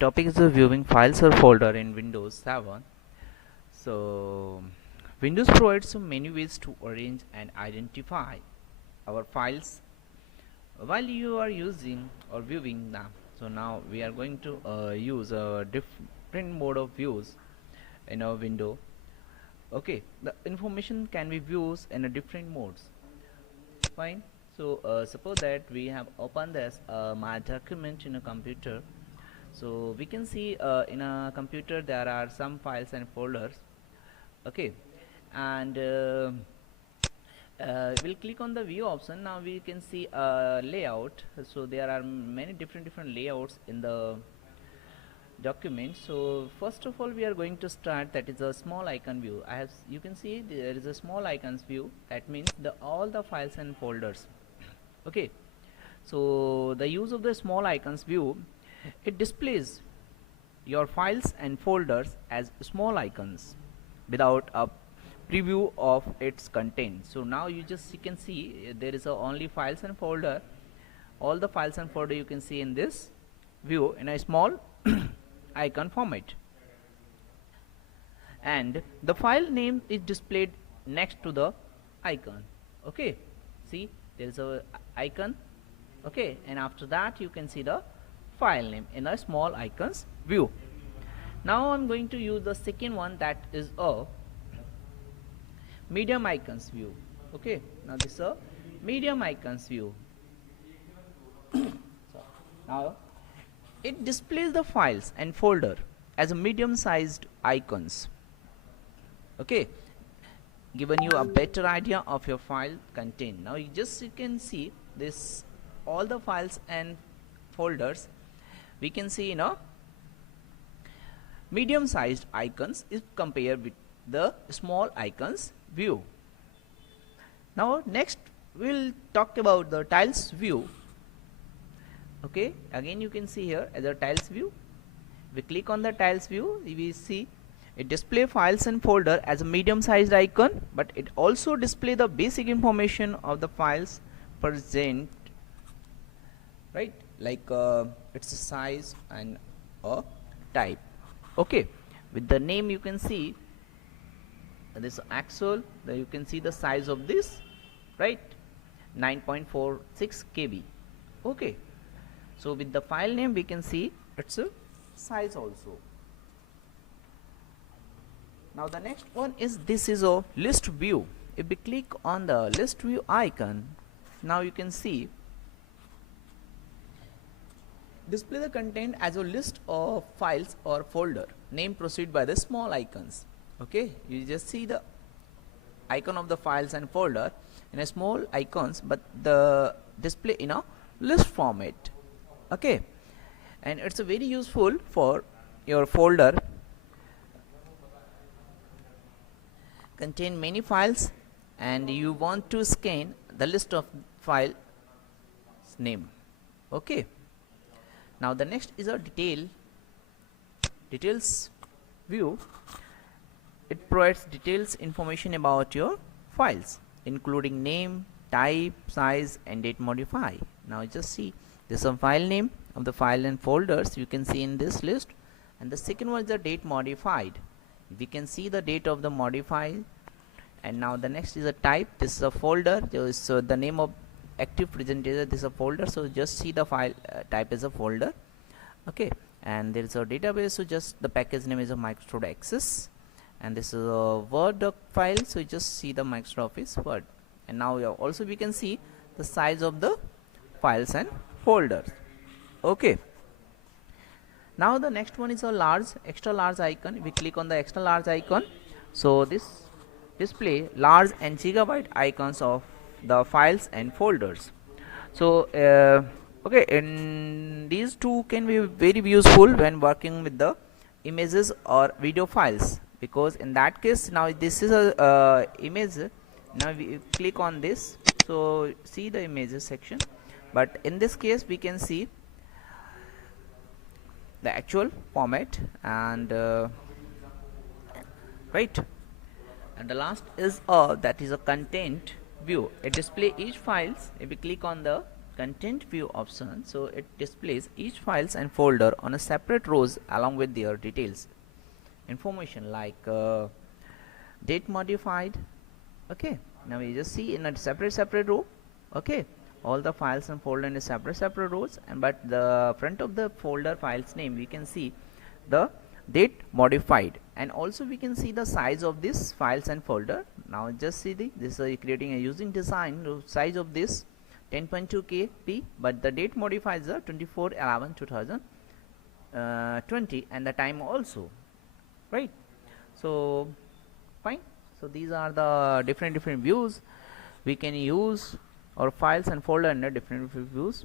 topic is viewing files or folder in Windows 7. So Windows provides so many ways to arrange and identify our files while you are using or viewing them. So now we are going to use a different mode of views in our window. Okay, the information can be viewed in a different modes. Fine. So suppose that we have opened this my document in a computer. So we can see in a computer there are some files and folders. Okay, and we'll click on the view option. Now we can see layout. So there are many different layouts in the document. So first of all we are going to start, that is a small icon view. You can see there is a small icons view. That means all the files and folders. Okay, so the use of the small icons view, it displays your files and folders as small icons without a preview of its content. So now you can see there is only files and folder. All the files and folder you can see in this view in a small icon format, and the file name is displayed next to the icon. Okay, see there is a icon. Okay, and after that you can see the file name in a small icons view. Now I'm going to use the second one, that is a medium icons view. Okay, now this is a medium icons view. So now it displays the files and folder as a medium sized icons. Okay, given you a better idea of your file content. Now you can see this, all the files and folders we can see in a medium sized icons if compared with the small icons view. Now next we'll talk about the tiles view. Okay, again you can see here as a tiles view. We click on the tiles view, we see it display files and folder as a medium sized icon, but it also display the basic information of the files present, right, like its size and a type. Okay, with the name you can see this actual, you can see the size of this, right, 9.46 KB. Okay, so with the file name we can see its size also. Now the next one is, this is a list view. If we click on the list view icon, now you can see display the content as a list of files or folder. Name proceed by the small icons. Okay, you just see the icon of the files and folder in a small icons, but the display in a list format. Okay, and it's a very useful for your folder contain many files and you want to scan the list of file name. Okay, now the next is a details view. It provides details information about your files, including name, type, size and date modify. Now just see this is a file name of the file and folders you can see in this list, and the second one is the date modified. We can see the date of the modified. And now the next is a type. This is a folder, so the name of active presenter, this is a folder, so just see the file type as a folder. Okay, and there is a database, so just the package name is a Microsoft Access, and this is a Word doc file, so just see the Microsoft Office Word. And now also we can see the size of the files and folders. Okay, now the next one is a extra large icon. We click on the extra large icon, so this display large and gigabyte icons of the files and folders. So okay, and these two can be very useful when working with the images or video files, because in that case, now this is a image. Now we click on this, so see the images section, but in this case we can see the actual format and right. And the last is that is a content view. It display each files. If we click on the content view option, so it displays each files and folder on a separate rows along with their details information like date modified. Okay, now you just see in a separate row. Okay, all the files and folder in a separate rows, and but the front of the folder files name we can see the date modified, and also we can see the size of this files and folder. Now just see this creating a using design size of this 10.2 kb, but the date modifies the 24/11/2020 and the time also, right? So fine. So these are the different views we can use our files and folder under different views.